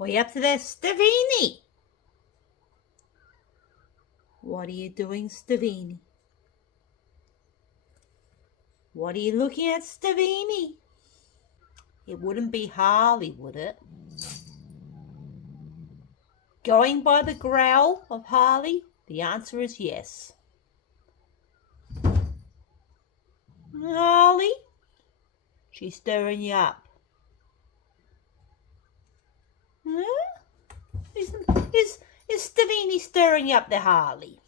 What are you up to there, Stavini? What are you doing, Stavini? What are you looking at, Stavini? It wouldn't be Harley, would it? Going by the growl of Harley, the answer is yes. Harley? She's stirring you up. Huh? Is Stavini stirring you up there, Harley?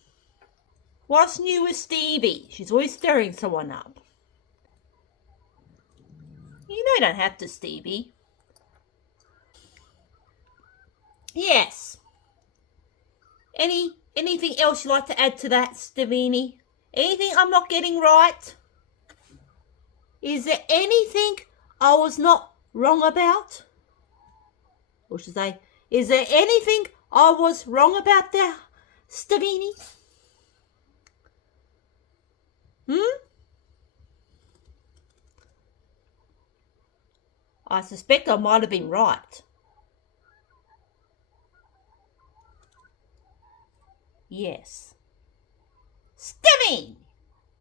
What's new with Stevie? She's always stirring someone up. You know you don't have to, Stevie. Yes. Anything else you'd like to add to that, Stavini? Anything I'm not getting right? Is there anything I was not wrong about? Or should I say, is there anything I was wrong about there, Stavini? I suspect I might have been right. Yes. Stavini!